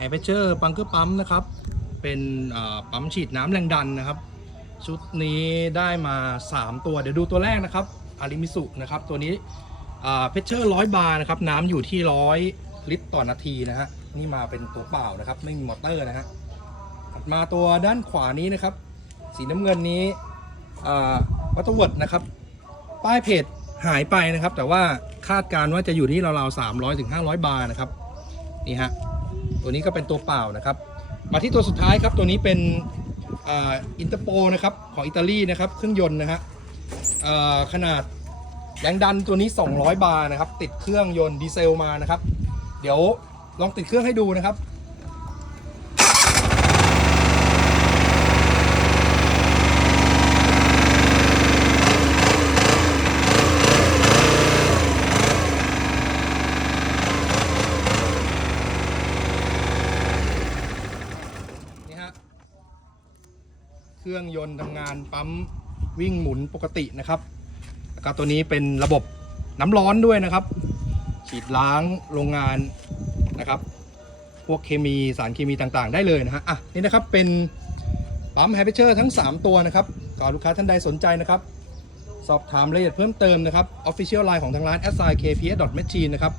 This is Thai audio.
แฮร์เบเชอร์ปังเกอร์ปั๊มนะครับ เป็นปั๊มฉีดน้ำแรงดันนะครับ ชุดนี้ได้มา 3 ตัว เดี๋ยวดูตัวแรกนะครับอาริมิสุนะครับ ตัวนี้เพชเชอร์ร้อยบาร์นะครับ น้ำอยู่ที่ร้อยลิตรต่อนาทีนะฮะ นี่มาเป็นตัวเปล่านะครับ ไม่มีมอเตอร์นะฮะถัดมาตัวด้านขวานี้นะครับ สีน้ำเงินนี้วัตถุวิร์นะครับ ป้ายเพจหายไปนะครับ แต่ว่าคาดการณ์ว่าจะอยู่ที่ราวๆ300ถึง500 บาร์นะครับ นี่ฮะ ตัวนี้ก็เป็นตัวเปล่านะครับ มาที่ตัวสุดท้ายครับ ตัวนี้เป็นอินเตอร์โปนะครับของอิตาลีนะครับเครื่องยนต์นะฮะขนาดแรงดันตัวนี้ 200 บาร์นะครับ ติดเครื่องยนต์ดีเซลมานะครับ เดี๋ยวลองติดเครื่องให้ดูนะครับ เครื่องยนต์ทำงานปั๊มวิ่งหมุนปกตินะครับแล้วก็ตัวนี้เป็นระบบน้ำร้อนด้วยนะครับ ฉีดล้างโรงงานนะครับ พวกเคมีสารเคมีต่างๆ ได้เลยนะฮะอะนี่นะครับเป็นปั๊มแฮปปี้เชอร์ทั้ง 3 ตัวนะครับก็ลูกค้าท่านใดสนใจนะครับ สอบถามรายละเอียดเพิ่มเติมนะครับ Official Line ของทางร้าน s i k p s m a c h i n e นะครับ